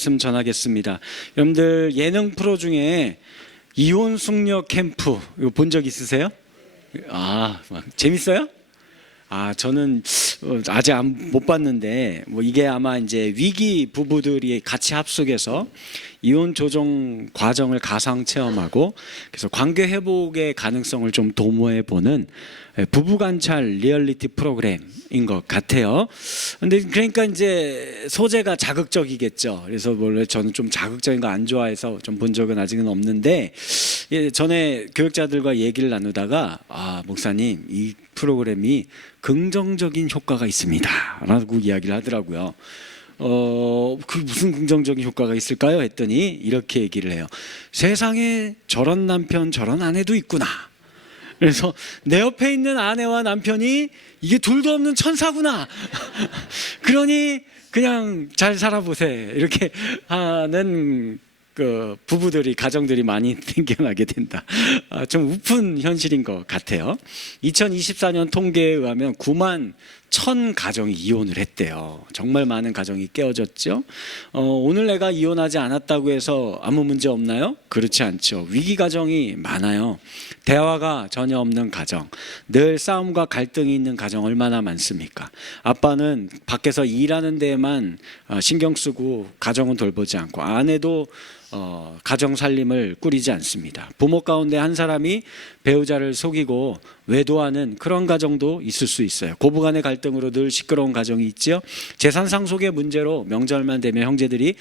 말씀 전하겠습니다. 여러분들 예능 프로 중에 이혼 숙녀 캠프 이거 본 적 있으세요? 재밌어요? 저는 아직 못 봤는데 이게 아마 이제 위기 부부들이 같이 합숙해서 이혼 조정 과정을 가상 체험하고 그래서 관계 회복의 가능성을 좀 도모해 보는 부부 관찰 리얼리티 프로그램인 것 같아요. 근데 그러니까 이제 소재가 자극적이겠죠. 그래서 원래 저는 좀 자극적인 거 안 좋아해서 좀 본 적은 아직은 없는데 전에 교육자들과 얘기를 나누다가 목사님 이 프로그램이 긍정적인 효과가 있습니다라고 이야기를 하더라고요. 그 무슨 긍정적인 효과가 있을까요? 했더니 이렇게 얘기를 해요. 세상에 저런 남편 저런 아내도 있구나. 그래서 내 옆에 있는 아내와 남편이 이게 둘도 없는 천사구나. 그러니 그냥 잘 살아보세. 이렇게 하는 그 부부들이 가정들이 많이 생겨나게 된다. 좀 우픈 현실인 것 같아요. 2024년 통계에 의하면 9만 1,000 가정이 이혼을 했대요. 정말 많은 가정이 깨어졌죠. 오늘 내가 이혼하지 않았다고 해서 아무 문제 없나요? 그렇지 않죠. 위기 가정이 많아요. 대화가 전혀 없는 가정, 늘 싸움과 갈등이 있는 가정 얼마나 많습니까? 아빠는 밖에서 일하는 데에만 신경 쓰고 가정은 돌보지 않고 아내도 가정 살림을 꾸리지 않습니다. 부모 가운데 한 사람이 배우자를 속이고 외도하는 그런 가정도 있을 수 있어요. 고부간의 갈등으로 늘 시끄러운 가정이 있죠. 재산 상속의 문제로 명절만 되면 형제들이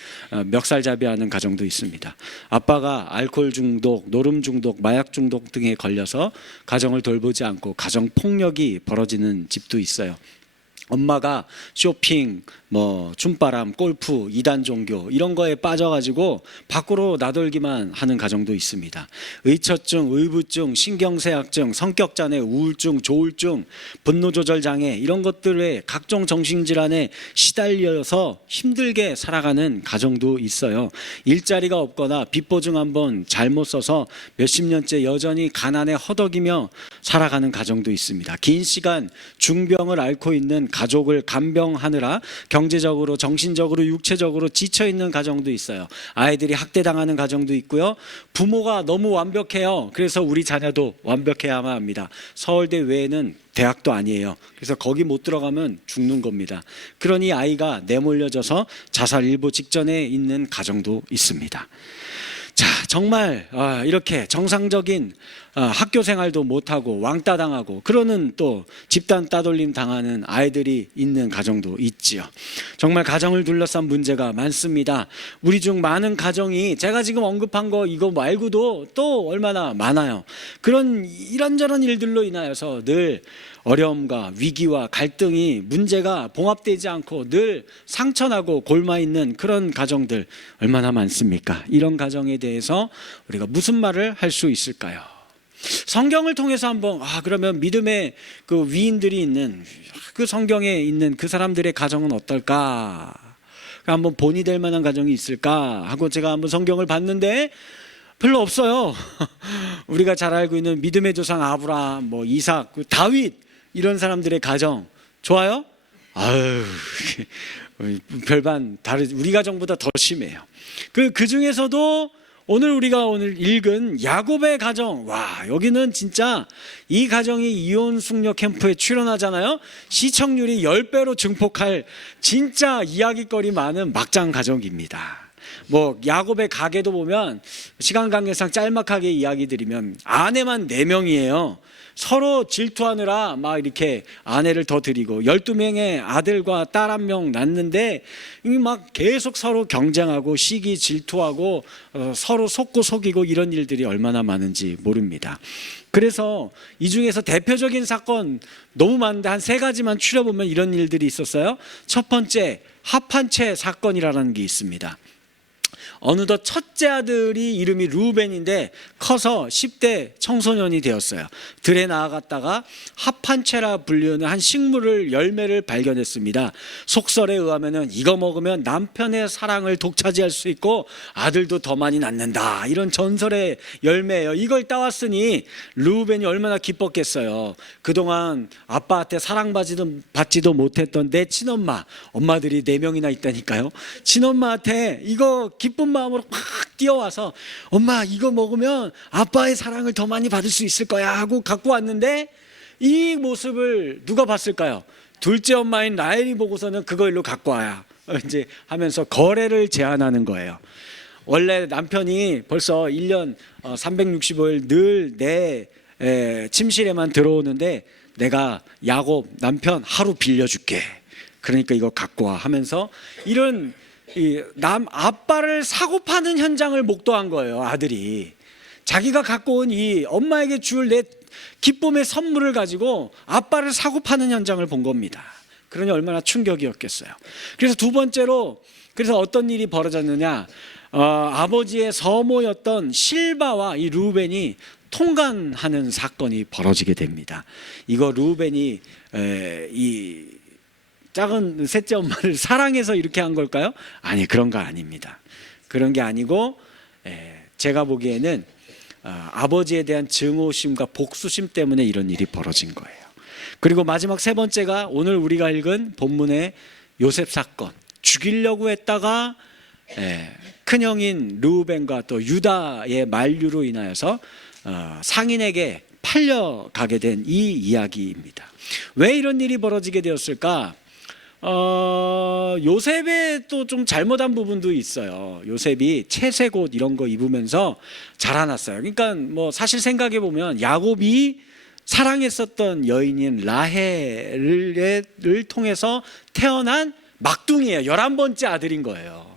멱살잡이하는 가정도 있습니다. 아빠가 알코올 중독, 노름 중독, 마약 중독 등에 걸려서 가정을 돌보지 않고 가정 폭력이 벌어지는 집도 있어요. 엄마가 쇼핑, 춤바람, 골프, 이단 종교 이런 거에 빠져가지고 밖으로 나돌기만 하는 가정도 있습니다. 의처증, 의부증, 신경쇠약증, 성격장애, 우울증, 조울증, 분노조절장애 이런 것들에 각종 정신질환에 시달려서 힘들게 살아가는 가정도 있어요. 일자리가 없거나 빚보증 한번 잘못 써서 몇십 년째 여전히 가난에 허덕이며 살아가는 가정도 있습니다. 긴 시간 중병을 앓고 있는 가족을 간병하느라 경제적으로, 정신적으로, 육체적으로 지쳐있는 가정도 있어요. 아이들이 학대당하는 가정도 있고요. 부모가 너무 완벽해요. 그래서 우리 자녀도 완벽해야만 합니다. 서울대 외에는 대학도 아니에요. 그래서 거기 못 들어가면 죽는 겁니다. 그러니 아이가 내몰려져서 자살 일보 직전에 있는 가정도 있습니다. 자, 정말 이렇게 정상적인 학교 생활도 못하고 왕따 당하고 그러는 또 집단 따돌림 당하는 아이들이 있는 가정도 있지요. 정말 가정을 둘러싼 문제가 많습니다. 우리 중 많은 가정이 제가 지금 언급한 거 이거 말고도 또 얼마나 많아요. 그런 이런저런 일들로 인하여서 늘 어려움과 위기와 갈등이 문제가 봉합되지 않고 늘 상처나고 골마있는 그런 가정들 얼마나 많습니까? 이런 가정에 대해서 우리가 무슨 말을 할 수 있을까요? 성경을 통해서 한번 그러면 믿음의 그 위인들이 있는 그 성경에 있는 그 사람들의 가정은 어떨까? 한번 본이 될 만한 가정이 있을까? 하고 제가 한번 성경을 봤는데 별로 없어요. 우리가 잘 알고 있는 믿음의 조상 아브라함, 이삭, 다윗 이런 사람들의 가정 좋아요? 별반 다르지. 우리 가정보다 더 심해요. 그 중에서도 우리가 오늘 읽은 야곱의 가정, 여기는 진짜 이 가정이 이혼 숙녀 캠프에 출연하잖아요. 시청률이 10배로 증폭할 진짜 이야기거리 많은 막장 가정입니다. 야곱의 가계도 보면 시간 관계상 짤막하게 이야기 드리면 아내만 4명이에요. 서로 질투하느라 이렇게 아내를 더 드리고 12명의 아들과 딸 1명 낳는데 계속 서로 경쟁하고 시기 질투하고 서로 속고 속이고 이런 일들이 얼마나 많은지 모릅니다. 그래서 이 중에서 대표적인 사건 너무 많은데 한 3가지만 추려보면 이런 일들이 있었어요. 첫 번째, 합한 채 사건이라는 게 있습니다. 어느덧 첫째 아들이 이름이 루벤인데 커서 10대 청소년이 되었어요. 들에 나아갔다가 합한채라 불리는 한 식물을 열매를 발견했습니다. 속설에 의하면은 이거 먹으면 남편의 사랑을 독차지할 수 있고 아들도 더 많이 낳는다, 이런 전설의 열매예요. 이걸 따왔으니 루벤이 얼마나 기뻤겠어요. 그동안 아빠한테 사랑받지도 못했던 내 친엄마, 엄마들이 4명이나 있다니까요. 친엄마한테 이거 기쁜 마음으로 팍 뛰어와서 엄마 이거 먹으면 아빠의 사랑을 더 많이 받을 수 있을 거야 하고 갖고 왔는데, 이 모습을 누가 봤을까요? 둘째 엄마인 라헬이 보고서는 그거 일로 갖고 와야 이제 하면서 거래를 제안하는 거예요. 원래 남편이 벌써 1년 365일 늘 내 침실에만 들어오는데 내가 야곱 남편 하루 빌려줄게, 그러니까 이거 갖고 와 하면서 이런 아빠를 사고 파는 현장을 목도한 거예요. 아들이 자기가 갖고 온 이 엄마에게 줄 내 기쁨의 선물을 가지고 아빠를 사고 파는 현장을 본 겁니다. 그러니 얼마나 충격이었겠어요. 그래서 두 번째로, 그래서 어떤 일이 벌어졌느냐, 아버지의 서모였던 실바와 이 루벤이 통간하는 사건이 벌어지게 됩니다. 이거 루벤이 이 작은 셋째 엄마를 사랑해서 이렇게 한 걸까요? 아니, 그런 거 아닙니다. 그런 게 아니고 제가 보기에는 아버지에 대한 증오심과 복수심 때문에 이런 일이 벌어진 거예요. 그리고 마지막 세 번째가 오늘 우리가 읽은 본문의 요셉 사건. 죽이려고 했다가 큰형인 르우벤과 또 유다의 만류로 인하여서 상인에게 팔려가게 된 이 이야기입니다. 왜 이런 일이 벌어지게 되었을까? 요셉의 또 좀 잘못한 부분도 있어요. 요셉이 채색 옷 이런 거 입으면서 자라났어요. 그러니까 뭐 사실 생각해 보면 야곱이 사랑했었던 여인인 라헬을 통해서 태어난 막둥이에요. 11번째 아들인 거예요.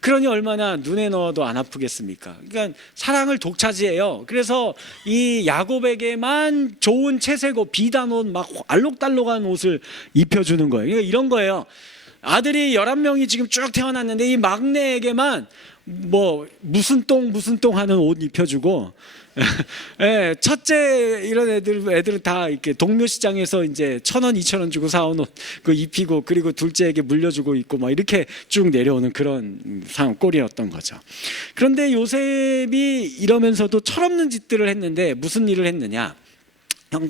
그러니 얼마나 눈에 넣어도 안 아프겠습니까? 그러니까 사랑을 독차지해요. 그래서 이 야곱에게만 좋은 채색 옷, 비단 옷, 막 알록달록한 옷을 입혀주는 거예요. 그러니까 이런 거예요. 아들이 11명이 지금 쭉 태어났는데 이 막내에게만 뭐 무슨 똥 하는 옷 입혀주고, 예, 첫째 이런 애들은 다 이렇게 동묘 시장에서 이제 1,000원, 2,000원 주고 사온 옷 그 입히고, 그리고 둘째에게 물려주고 있고 막 이렇게 쭉 내려오는 그런 상황 꼴이었던 거죠. 그런데 요셉이 이러면서도 철없는 짓들을 했는데 무슨 일을 했느냐?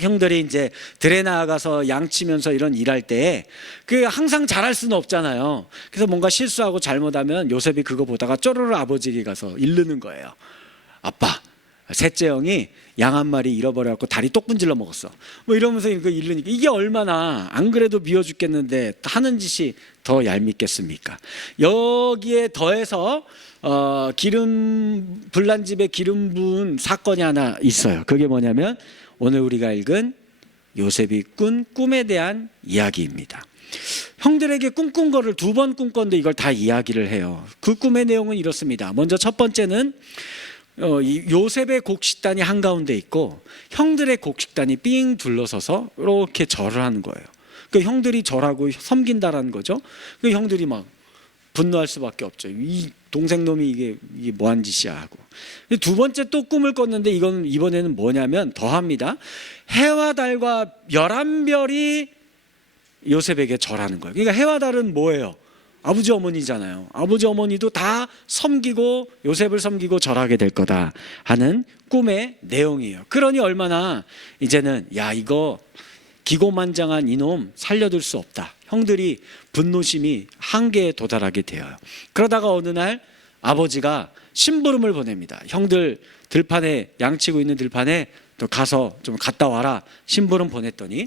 형들이 이제 들에 나가서 양치면서 이런 일할 때 그 항상 잘할 수는 없잖아요. 그래서 뭔가 실수하고 잘못하면 요셉이 그거 보다가 쪼르르 아버지에게 가서 이르는 거예요. 아빠, 셋째 형이 양 한 마리 잃어버려갖고 다리 똑분질러 먹었어. 뭐 이러면서 이거 이르니까 이게 얼마나 안 그래도 미워 죽겠는데 하는 짓이 더 얄밉겠습니까? 여기에 더해서 기름 불난 집에 기름 부은 사건이 하나 있어요. 그게 뭐냐면 오늘 우리가 읽은 요셉이 꾼 꿈에 대한 이야기입니다. 형들에게 꿈꾼 거를 2번 꿈꿨는데 이걸 다 이야기를 해요. 그 꿈의 내용은 이렇습니다. 먼저 첫 번째는 요셉의 곡식단이 한가운데 있고 형들의 곡식단이 삥 둘러서서 이렇게 절을 하는 거예요. 그 형들이 절하고 섬긴다라는 거죠. 그 형들이 막 분노할 수밖에 없죠. 이 동생놈이 이게 뭐한 짓이야 하고. 두 번째 또 꿈을 꿨는데 이건 이번에는 뭐냐면 더합니다. 해와 달과 11별이 요셉에게 절하는 거예요. 그러니까 해와 달은 뭐예요? 아버지 어머니잖아요. 아버지 어머니도 다 섬기고 요셉을 섬기고 절하게 될 거다 하는 꿈의 내용이에요. 그러니 얼마나 이제는 야 이거 기고만장한 이놈 살려둘 수 없다. 형들이 분노심이 한계에 도달하게 되어요. 그러다가 어느 날 아버지가 심부름을 보냅니다. 형들 들판에 양치고 있는 들판에 또 가서 좀 갔다 와라. 심부름 보냈더니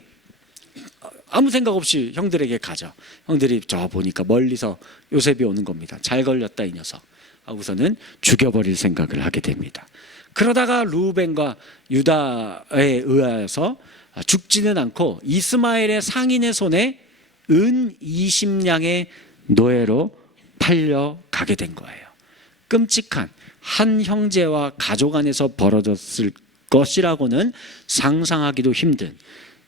아무 생각 없이 형들에게 가죠. 형들이 저 보니까 멀리서 요셉이 오는 겁니다. 잘 걸렸다 이 녀석 하고서는 죽여버릴 생각을 하게 됩니다. 그러다가 루벤과 유다에 의하여서 죽지는 않고 이스마엘의 상인의 손에 은 20냥의 노예로 팔려가게 된 거예요. 끔찍한 한 형제와 가족 안에서 벌어졌을 것이라고는 상상하기도 힘든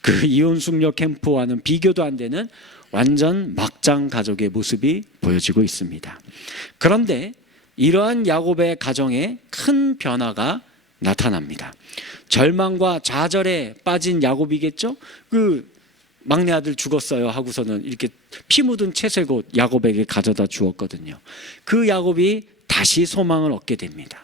그 이혼숙녀 캠프와는 비교도 안 되는 완전 막장 가족의 모습이 보여지고 있습니다. 그런데 이러한 야곱의 가정에 큰 변화가 나타납니다. 절망과 좌절에 빠진 야곱이겠죠. 그 막내 아들 죽었어요 하고서는 이렇게 피 묻은 채색 옷 야곱에게 가져다 주었거든요. 그 야곱이 다시 소망을 얻게 됩니다.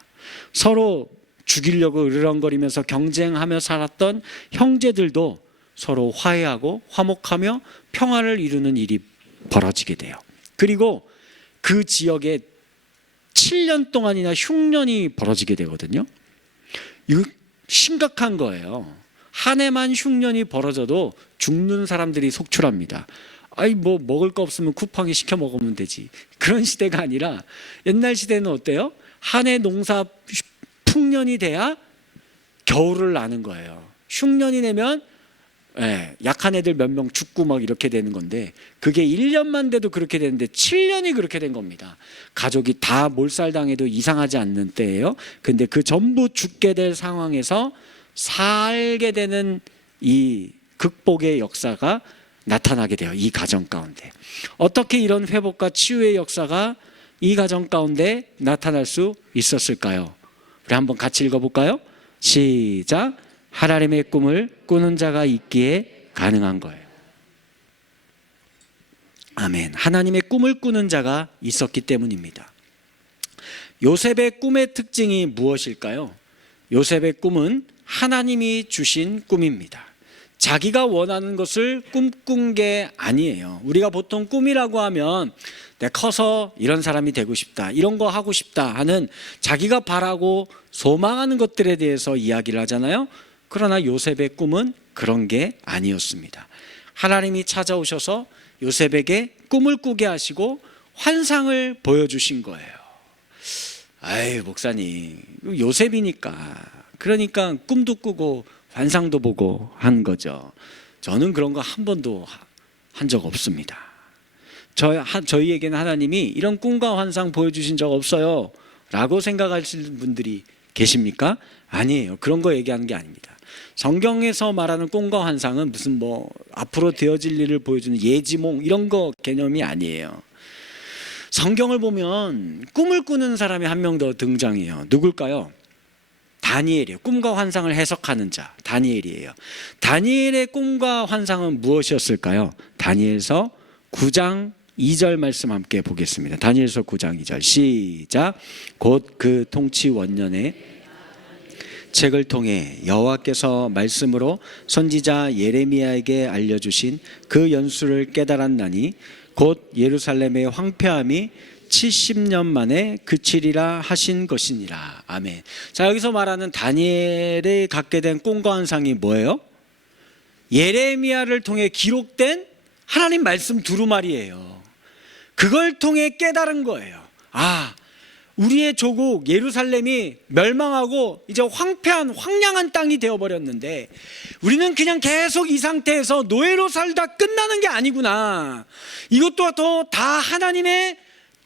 서로 죽이려고 으르렁거리면서 경쟁하며 살았던 형제들도 서로 화해하고 화목하며 평화를 이루는 일이 벌어지게 돼요. 그리고 그 지역에 7년 동안이나 흉년이 벌어지게 되거든요. 이거 심각한 거예요. 한 해만 흉년이 벌어져도 죽는 사람들이 속출합니다. 아이 뭐 먹을 거 없으면 쿠팡에 시켜 먹으면 되지. 그런 시대가 아니라 옛날 시대는 어때요? 한 해 농사 풍년이 돼야 겨울을 나는 거예요. 흉년이 되면 약한 애들 몇 명 죽고 막 이렇게 되는 건데, 그게 1년만 돼도 그렇게 되는데 7년이 그렇게 된 겁니다. 가족이 다 몰살당해도 이상하지 않는 때예요. 근데 그 전부 죽게 될 상황에서 살게 되는 이 극복의 역사가 나타나게 돼요. 이 가정 가운데. 어떻게 이런 회복과 치유의 역사가 이 가정 가운데 나타날 수 있었을까요? 우리 한번 같이 읽어볼까요? 시작. 하나님의 꿈을 꾸는 자가 있기에 가능한 거예요. 아멘. 하나님의 꿈을 꾸는 자가 있었기 때문입니다. 요셉의 꿈의 특징이 무엇일까요? 요셉의 꿈은 하나님이 주신 꿈입니다. 자기가 원하는 것을 꿈꾼 게 아니에요. 우리가 보통 꿈이라고 하면 내가 커서 이런 사람이 되고 싶다, 이런 거 하고 싶다 하는 자기가 바라고 소망하는 것들에 대해서 이야기를 하잖아요. 그러나 요셉의 꿈은 그런 게 아니었습니다. 하나님이 찾아오셔서 요셉에게 꿈을 꾸게 하시고 환상을 보여주신 거예요. 아이 목사님, 요셉이니까 그러니까 꿈도 꾸고 환상도 보고 한 거죠. 저는 그런 거 한 번도 한 적 없습니다. 저희에게는 하나님이 이런 꿈과 환상 보여주신 적 없어요 라고 생각하시는 분들이 계십니까? 아니에요. 그런 거 얘기하는 게 아닙니다. 성경에서 말하는 꿈과 환상은 무슨 뭐 앞으로 되어질 일을 보여주는 예지몽 이런 거 개념이 아니에요. 성경을 보면 꿈을 꾸는 사람이 한 명 더 등장해요. 누굴까요? 다니엘이에요. 꿈과 환상을 해석하는 자 다니엘이에요. 다니엘의 꿈과 환상은 무엇이었을까요? 다니엘서 9장 2절 말씀 함께 보겠습니다. 다니엘서 9장 2절 시작. 곧 그 통치 원년에 책을 통해 여호와께서 말씀으로 선지자 예레미야에게 알려주신 그 연수를 깨달았나니 곧 예루살렘의 황폐함이 70년 만에 그치리라 하신 것이니라. 아멘. 자, 여기서 말하는 다니엘이 갖게 된 꿈과 환상이 뭐예요? 예레미야를 통해 기록된 하나님 말씀 두루마리예요. 그걸 통해 깨달은 거예요. 아, 우리의 조국 예루살렘이 멸망하고 이제 황폐한 황량한 땅이 되어버렸는데 우리는 그냥 계속 이 상태에서 노예로 살다 끝나는 게 아니구나. 이것도 다 하나님의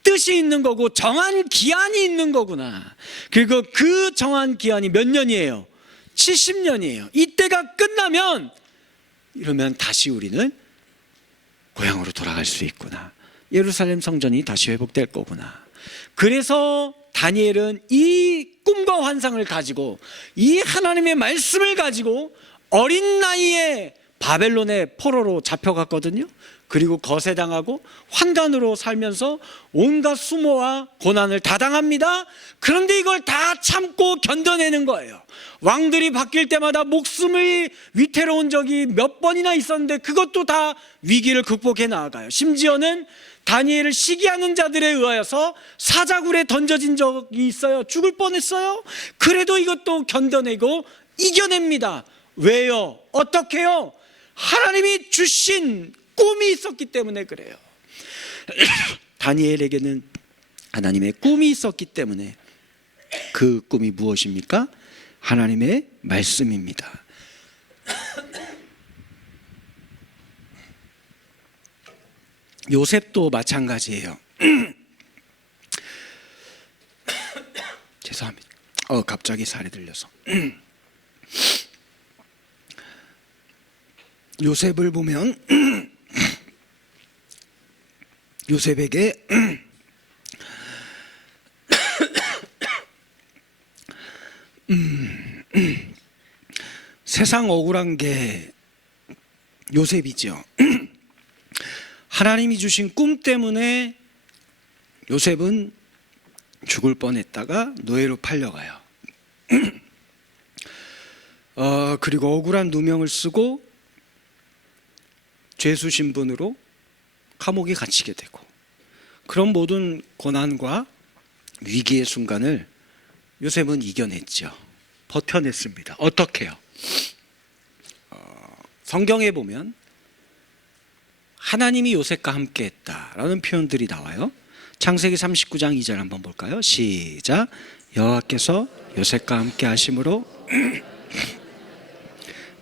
뜻이 있는 거고 정한 기한이 있는 거구나. 그리고 그 정한 기한이 몇 년이에요? 70년이에요. 이때가 끝나면 이러면 다시 우리는 고향으로 돌아갈 수 있구나. 예루살렘 성전이 다시 회복될 거구나. 그래서 다니엘은 이 꿈과 환상을 가지고 이 하나님의 말씀을 가지고 어린 나이에 바벨론의 포로로 잡혀갔거든요. 그리고 거세당하고 환관으로 살면서 온갖 수모와 고난을 다 당합니다. 그런데 이걸 다 참고 견뎌내는 거예요. 왕들이 바뀔 때마다 목숨이 위태로운 적이 몇 번이나 있었는데 그것도 다 위기를 극복해 나아가요. 심지어는 다니엘을 시기하는 자들에 의하여서 사자굴에 던져진 적이 있어요. 죽을 뻔했어요. 그래도 이것도 견뎌내고 이겨냅니다. 왜요? 어떻게요? 하나님이 주신 꿈이 있었기 때문에 그래요. 다니엘에게는 하나님의 꿈이 있었기 때문에 그 꿈이 무엇입니까? 하나님의 말씀입니다. 요셉도 마찬가지예요. 죄송합니다. 갑자기 살이 들려서. 요셉을 보면 요셉에게 세상 억울한 게 요셉이죠. 하나님이 주신 꿈 때문에 요셉은 죽을 뻔했다가 노예로 팔려가요. 그리고 억울한 누명을 쓰고 죄수 신분으로 감옥에 갇히게 되고, 그런 모든 고난과 위기의 순간을 요셉은 이겨냈죠. 버텨냈습니다. 어떻게요? 성경에 보면 하나님이 요셉과 함께 했다라는 표현들이 나와요. 창세기 39장 2절 한번 볼까요? 시작. 여호와께서 요셉과 함께 하심으로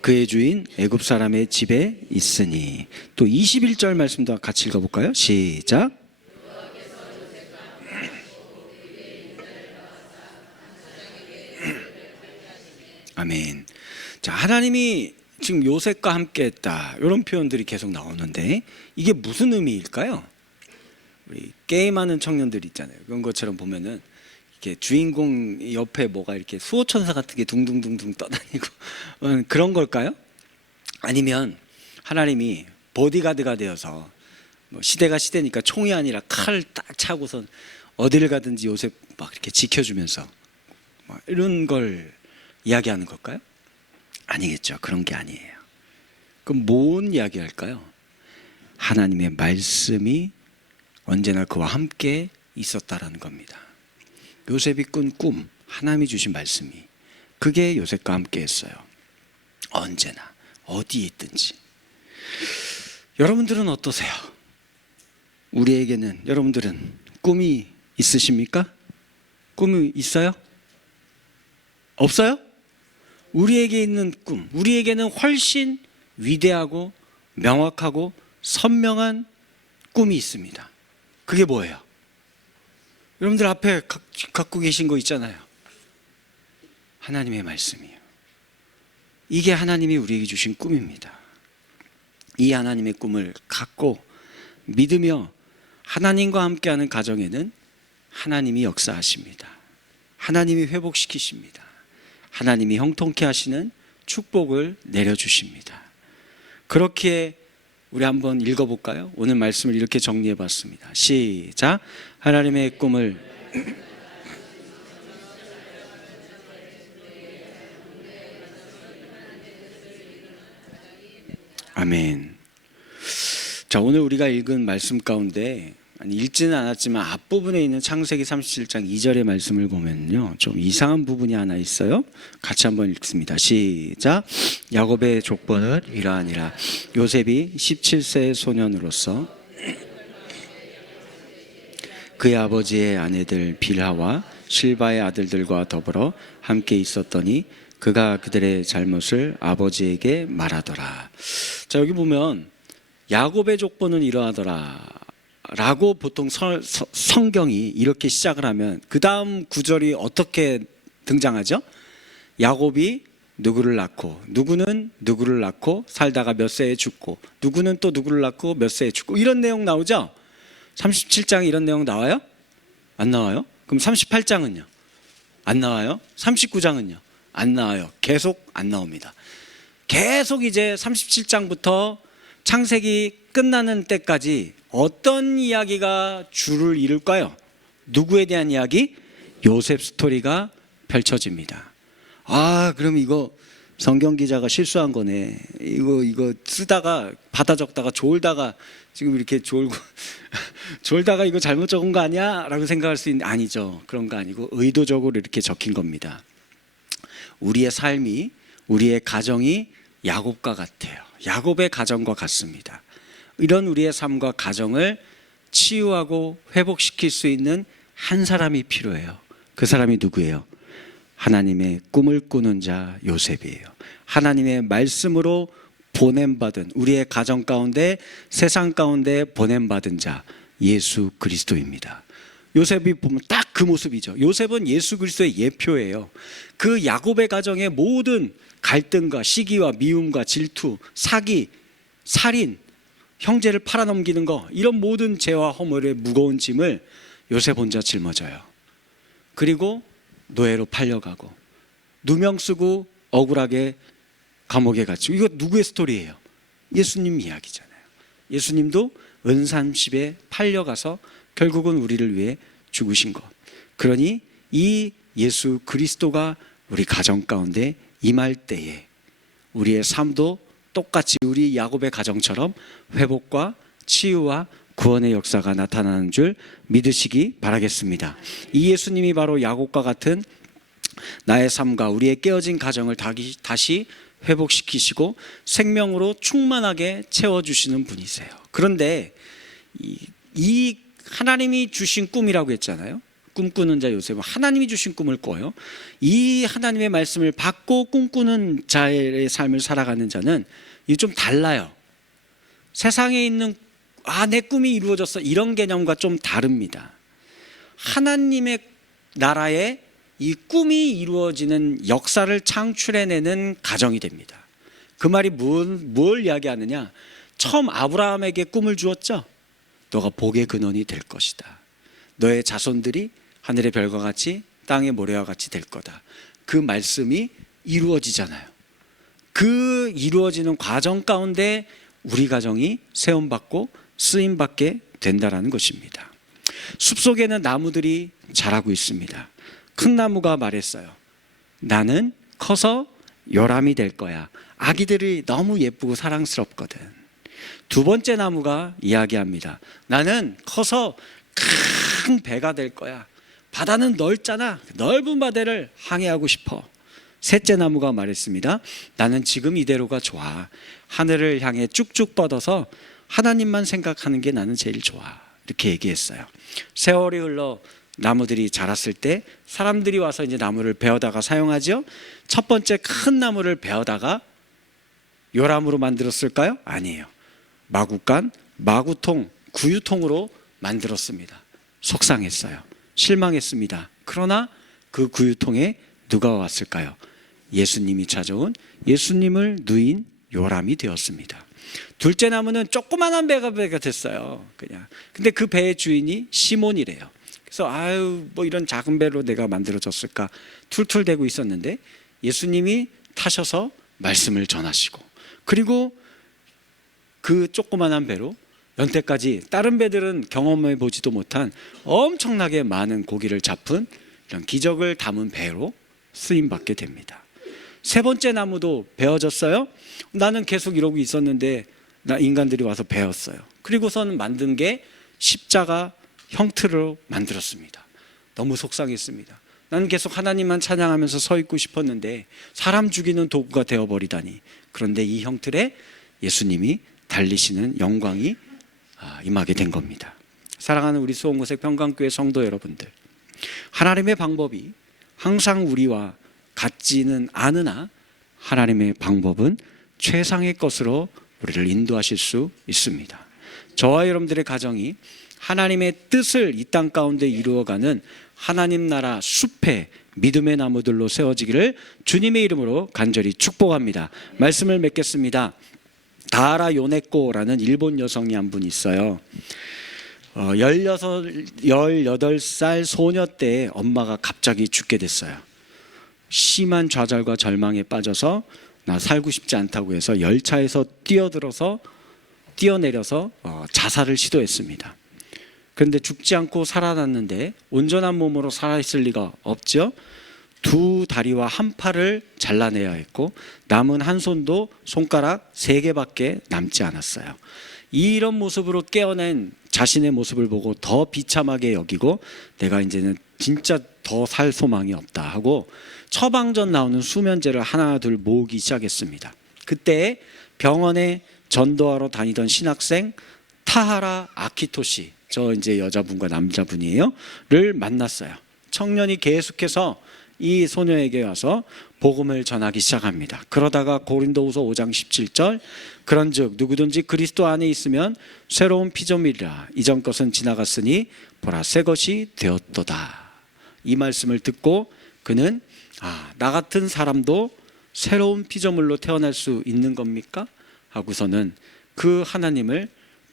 그의 주인 애굽 사람의 집에 있으니. 또 21절 말씀도 같이 읽어볼까요? 시작. 아멘. 자, 하나님이 지금 요셉과 함께 했다, 이런 표현들이 계속 나오는데 이게 무슨 의미일까요? 우리 게임하는 청년들 있잖아요. 그런 것처럼 보면은 이렇게 주인공 옆에 뭐가 이렇게 수호천사 같은 게 둥둥둥둥 떠다니고 그런 걸까요? 아니면 하나님이 보디가드가 되어서, 뭐 시대가 시대니까 총이 아니라 칼을 딱 차고선 어디를 가든지 요셉 막 이렇게 지켜주면서 이런 걸 이야기하는 걸까요? 아니겠죠. 그런 게 아니에요. 그럼 뭔 이야기할까요? 하나님의 말씀이 언제나 그와 함께 있었다라는 겁니다. 요셉이 꾼 꿈, 하나님이 주신 말씀이, 그게 요셉과 함께 했어요. 언제나 어디에 있든지. 여러분들은 어떠세요? 우리에게는, 여러분들은 꿈이 있으십니까? 꿈이 있어요? 없어요? 우리에게 있는 꿈, 우리에게는 훨씬 위대하고 명확하고 선명한 꿈이 있습니다. 그게 뭐예요? 여러분들 앞에 갖고 계신 거 있잖아요. 하나님의 말씀이에요. 이게 하나님이 우리에게 주신 꿈입니다. 이 하나님의 꿈을 갖고 믿으며 하나님과 함께하는 가정에는 하나님이 역사하십니다. 하나님이 회복시키십니다. 하나님이 형통케 하시는 축복을 내려주십니다. 그렇기에 우리 한번 읽어볼까요? 오늘 말씀을 이렇게 정리해봤습니다. 시작. 하나님의 꿈을 아멘. 자, 오늘 우리가 읽은 말씀 가운데, 읽지는 않았지만 앞부분에 있는 창세기 37장 2절의 말씀을 보면요, 좀 이상한 부분이 하나 있어요. 같이 한번 읽습니다. 시작. 야곱의 족보는 이러하니라. 요셉이 17세의 소년으로서 그의 아버지의 아내들 빌하와 실바의 아들들과 더불어 함께 있었더니 그가 그들의 잘못을 아버지에게 말하더라. 자, 여기 보면 야곱의 족보는 이러하더라 라고 보통 성경이 이렇게 시작을 하면 그 다음 구절이 어떻게 등장하죠? 야곱이 누구를 낳고, 누구는 누구를 낳고 살다가 몇 세에 죽고, 누구는 또 누구를 낳고 몇 세에 죽고, 이런 내용 나오죠? 37장에 이런 내용 나와요? 안 나와요? 그럼 38장은요? 안 나와요? 39장은요? 안 나와요. 계속 안 나옵니다. 계속 이제 37장부터 창세기 끝나는 때까지 어떤 이야기가 줄을 이룰까요? 누구에 대한 이야기? 요셉 스토리가 펼쳐집니다. 아, 그럼 이거 성경 기자가 실수한 거네. 이거 쓰다가 받아 적다가 졸다가 지금 이렇게 졸다가 이거 잘못 적은 거 아니야? 라고 생각할 수 있는, 아니죠. 그런 거 아니고 의도적으로 이렇게 적힌 겁니다. 우리의 삶이, 우리의 가정이 야곱과 같아요. 야곱의 가정과 같습니다. 이런 우리의 삶과 가정을 치유하고 회복시킬 수 있는 한 사람이 필요해요. 그 사람이 누구예요? 하나님의 꿈을 꾸는 자 요셉이에요. 하나님의 말씀으로 보냄받은, 우리의 가정 가운데 세상 가운데 보냄받은 자 예수 그리스도입니다. 요셉이 보면 딱 그 모습이죠. 요셉은 예수 그리스도의 예표예요. 그 야곱의 가정의 모든 갈등과 시기와 미움과 질투, 사기, 살인, 형제를 팔아넘기는 거, 이런 모든 죄와 허물의 무거운 짐을 요셉 혼자 짊어져요. 그리고 노예로 팔려가고 누명 쓰고 억울하게 감옥에 갇히고, 이거 누구의 스토리예요? 예수님 이야기잖아요. 예수님도 은삼십에 팔려가서 결국은 우리를 위해 죽으신 것. 그러니 이 예수 그리스도가 우리 가정 가운데 임할 때에 우리의 삶도 똑같이 우리 야곱의 가정처럼 회복과 치유와 구원의 역사가 나타나는 줄 믿으시기 바라겠습니다. 이 예수님이 바로 야곱과 같은 나의 삶과 우리의 깨어진 가정을 다시 회복시키시고 생명으로 충만하게 채워주시는 분이세요. 그런데 이 하나님이 주신 꿈이라고 했잖아요. 꿈꾸는 자 요셉은 하나님이 주신 꿈을 꿔요. 이 하나님의 말씀을 받고 꿈꾸는 자의 삶을 살아가는 자는 이게 좀 달라요. 세상에 있는 내 꿈이 이루어졌어 이런 개념과 좀 다릅니다. 하나님의 나라에 이 꿈이 이루어지는 역사를 창출해내는 가정이 됩니다. 그 말이 뭘 이야기하느냐? 처음 아브라함에게 꿈을 주었죠. 너가 복의 근원이 될 것이다. 너의 자손들이 하늘의 별과 같이 땅의 모래와 같이 될 거다. 그 말씀이 이루어지잖아요. 그 이루어지는 과정 가운데 우리 가정이 세움받고 쓰임받게 된다라는 것입니다. 숲속에는 나무들이 자라고 있습니다. 큰 나무가 말했어요. 나는 커서 요람이 될 거야. 아기들이 너무 예쁘고 사랑스럽거든. 두 번째 나무가 이야기합니다. 나는 커서 큰 배가 될 거야. 바다는 넓잖아. 넓은 바다를 항해하고 싶어. 셋째 나무가 말했습니다. 나는 지금 이대로가 좋아. 하늘을 향해 쭉쭉 뻗어서 하나님만 생각하는 게 나는 제일 좋아. 이렇게 얘기했어요. 세월이 흘러 나무들이 자랐을 때 사람들이 와서 이제 나무를 베어다가 사용하죠. 첫 번째 큰 나무를 베어다가 요람으로 만들었을까요? 아니에요. 마구간, 마구통, 구유통으로 만들었습니다. 속상했어요. 실망했습니다. 그러나 그 구유통에 누가 왔을까요? 예수님이 찾아온 예수님을 누인 요람이 되었습니다. 둘째 나무는 조그만한 배가 됐어요. 그냥. 근데 그 배의 주인이 시몬이래요. 그래서 뭐 이런 작은 배로 내가 만들어졌을까 툴툴대고 있었는데 예수님이 타셔서 말씀을 전하시고, 그리고 그 조그만한 배로 연태까지 다른 배들은 경험해 보지도 못한 엄청나게 많은 고기를 잡은 이런 기적을 담은 배로 쓰임받게 됩니다. 세 번째 나무도 베어졌어요. 나는 계속 이러고 있었는데 인간들이 와서 베었어요. 그리고선 만든 게 십자가 형태로 만들었습니다. 너무 속상했습니다. 나는 계속 하나님만 찬양하면서 서 있고 싶었는데 사람 죽이는 도구가 되어버리다니. 그런데 이 형틀에 예수님이 달리시는 영광이 임하게 된 겁니다. 사랑하는 우리 수원고색 평강교회 성도 여러분들, 하나님의 방법이 항상 우리와 같지는 않으나 하나님의 방법은 최상의 것으로 우리를 인도하실 수 있습니다. 저와 여러분들의 가정이 하나님의 뜻을 이 땅 가운데 이루어가는 하나님 나라 숲의 믿음의 나무들로 세워지기를 주님의 이름으로 간절히 축복합니다. 말씀을 맺겠습니다. 다하라 요네코라는 일본 여성이 한 분 있어요. 18살 소녀 때 엄마가 갑자기 죽게 됐어요. 심한 좌절과 절망에 빠져서 나 살고 싶지 않다고 해서 열차에서 뛰어내려서 자살을 시도했습니다. 그런데 죽지 않고 살아났는데 온전한 몸으로 살아있을 리가 없죠. 두 다리와 한 팔을 잘라내야 했고 남은 한 손도 손가락 3개밖에 남지 않았어요. 이런 모습으로 깨어낸 자신의 모습을 보고 더 비참하게 여기고 내가 이제는 진짜 더 살 소망이 없다 하고 처방전 나오는 수면제를 하나 둘 모으기 시작했습니다. 그때 병원에 전도하러 다니던 신학생 타하라 아키토시, 저 이제 여자분과 남자분이에요,를 만났어요. 청년이 계속해서 이 소녀에게 와서 복음을 전하기 시작합니다. 그러다가 고린도후서 5장 17절 그런즉 누구든지 그리스도 안에 있으면 새로운 피조물이라 이전 것은 지나갔으니 보라 새 것이 되었도다. 이 말씀을 듣고 그는 나 같은 사람도 새로운 피조물로 태어날 수 있는 겁니까? 하고서는 그 하나님을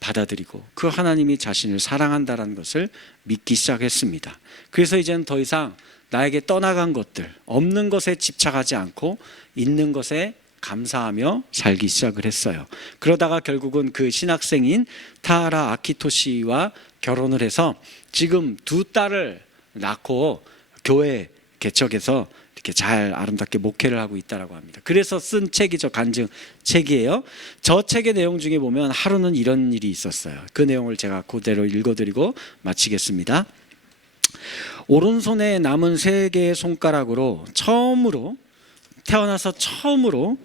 받아들이고 그 하나님이 자신을 사랑한다는 것을 믿기 시작했습니다. 그래서 이제는 더 이상 나에게 떠나간 것들, 없는 것에 집착하지 않고 있는 것에 감사하며 살기 시작을 했어요. 그러다가 결국은 그 신학생인 타하라 아키토 씨와 결혼을 해서 지금 두 딸을 낳고 교회 개척해서 이렇게 잘 아름답게 목회를 하고 있다고 합니다. 그래서 쓴 책이죠. 간증 책이에요. 저 책의 내용 중에 보면 하루는 이런 일이 있었어요. 그 내용을 제가 그대로 읽어드리고 마치겠습니다. 오른손에 남은 3개의 손가락으로 태어나서 처음으로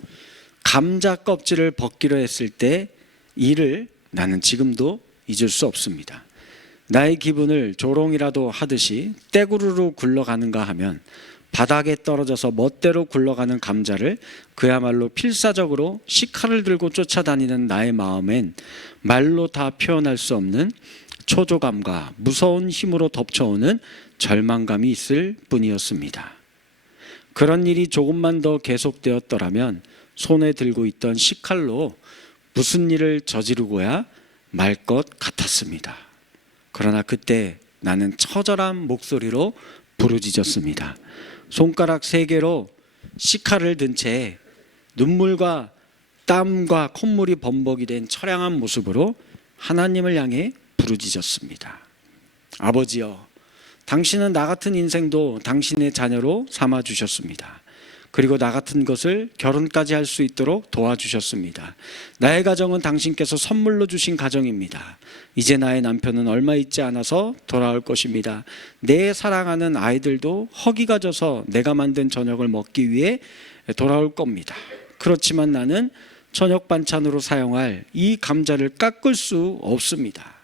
감자 껍질을 벗기로 했을 때 일을 나는 지금도 잊을 수 없습니다. 나의 기분을 조롱이라도 하듯이 떼구르르 굴러가는가 하면 바닥에 떨어져서 멋대로 굴러가는 감자를 그야말로 필사적으로 식칼을 들고 쫓아다니는 나의 마음엔 말로 다 표현할 수 없는 초조감과 무서운 힘으로 덮쳐오는 절망감이 있을 뿐이었습니다. 그런 일이 조금만 더 계속되었더라면 손에 들고 있던 식칼로 무슨 일을 저지르고야 말 것 같았습니다. 그러나 그때 나는 처절한 목소리로 부르짖었습니다. 손가락 3개로 식칼을 든 채 눈물과 땀과 콧물이 범벅이 된 처량한 모습으로 하나님을 향해 부르짖었습니다. 아버지여, 당신은 나 같은 인생도 당신의 자녀로 삼아주셨습니다. 그리고 나 같은 것을 결혼까지 할 수 있도록 도와주셨습니다. 나의 가정은 당신께서 선물로 주신 가정입니다. 이제 나의 남편은 얼마 있지 않아서 돌아올 것입니다. 내 사랑하는 아이들도 허기가 져서 내가 만든 저녁을 먹기 위해 돌아올 겁니다. 그렇지만 나는 저녁 반찬으로 사용할 이 감자를 깎을 수 없습니다.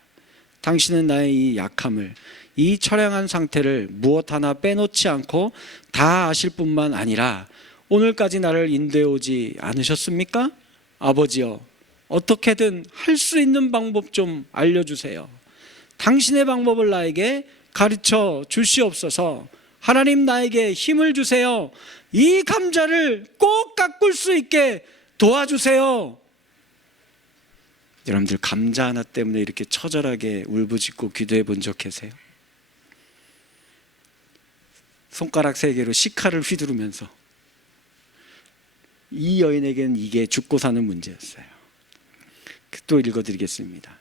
당신은 나의 이 약함을, 이 처량한 상태를 무엇 하나 빼놓지 않고 다 아실 뿐만 아니라 오늘까지 나를 인도해 오지 않으셨습니까? 아버지여, 어떻게든 할 수 있는 방법 좀 알려주세요. 당신의 방법을 나에게 가르쳐 주시옵소서. 하나님, 나에게 힘을 주세요. 이 감자를 꼭 깎을 수 있게 도와주세요. 여러분들, 감자 하나 때문에 이렇게 처절하게 울부짖고 기도해 본 적 계세요? 손가락 3개로 식칼을 휘두르면서. 이 여인에게는 이게 죽고 사는 문제였어요. 또 읽어드리겠습니다.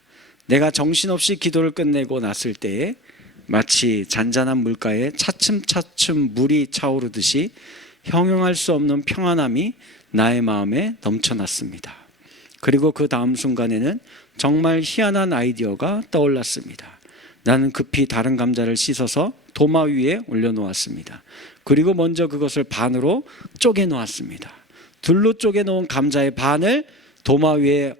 내가 정신없이 기도를 끝내고 났을 때에 마치 잔잔한 물가에 차츰차츰 물이 차오르듯이 형용할 수 없는 평안함이 나의 마음에 넘쳐났습니다. 그리고 그 다음 순간에는 정말 희한한 아이디어가 떠올랐습니다. 나는 급히 다른 감자를 씻어서 도마 위에 올려놓았습니다. 그리고 먼저 그것을 반으로 쪼개 놓았습니다. 둘로 쪼개 놓은 감자의 반을 도마 위에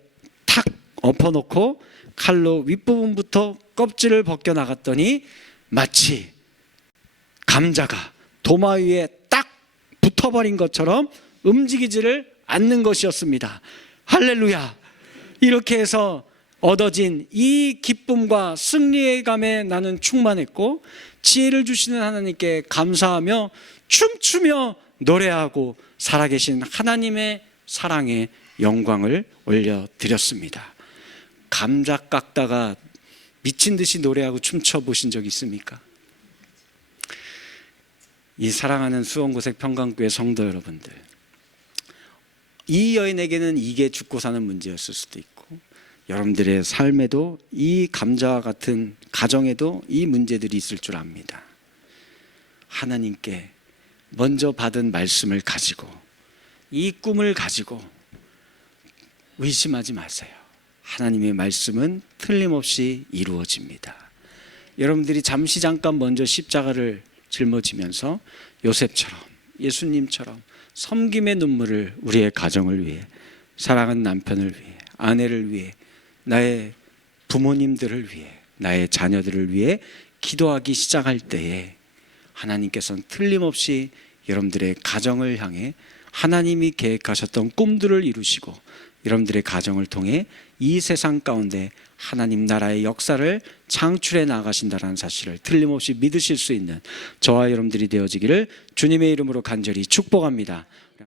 탁 엎어놓고 칼로 윗부분부터 껍질을 벗겨 나갔더니 마치 감자가 도마 위에 딱 붙어버린 것처럼 움직이지를 않는 것이었습니다. 할렐루야! 이렇게 해서 얻어진 이 기쁨과 승리의 감에 나는 충만했고, 지혜를 주시는 하나님께 감사하며 춤추며 노래하고 살아계신 하나님의 사랑에 영광을 올려드렸습니다. 감자 깎다가 미친 듯이 노래하고 춤춰 보신 적 있습니까? 이 사랑하는 수원고색 평강교회 성도 여러분들, 이 여인에게는 이게 죽고 사는 문제였을 수도 있고, 여러분들의 삶에도 이 감자와 같은 가정에도 이 문제들이 있을 줄 압니다. 하나님께 먼저 받은 말씀을 가지고, 이 꿈을 가지고 의심하지 마세요. 하나님의 말씀은 틀림없이 이루어집니다. 여러분들이 잠깐 먼저 십자가를 짊어지면서 요셉처럼, 예수님처럼 섬김의 눈물을 우리의 가정을 위해, 사랑하는 남편을 위해, 아내를 위해, 나의 부모님들을 위해, 나의 자녀들을 위해 기도하기 시작할 때에 하나님께서는 틀림없이 여러분들의 가정을 향해 하나님이 계획하셨던 꿈들을 이루시고, 여러분들의 가정을 통해 이 세상 가운데 하나님 나라의 역사를 창출해 나가신다는 사실을 틀림없이 믿으실 수 있는 저와 여러분들이 되어지기를 주님의 이름으로 간절히 축복합니다.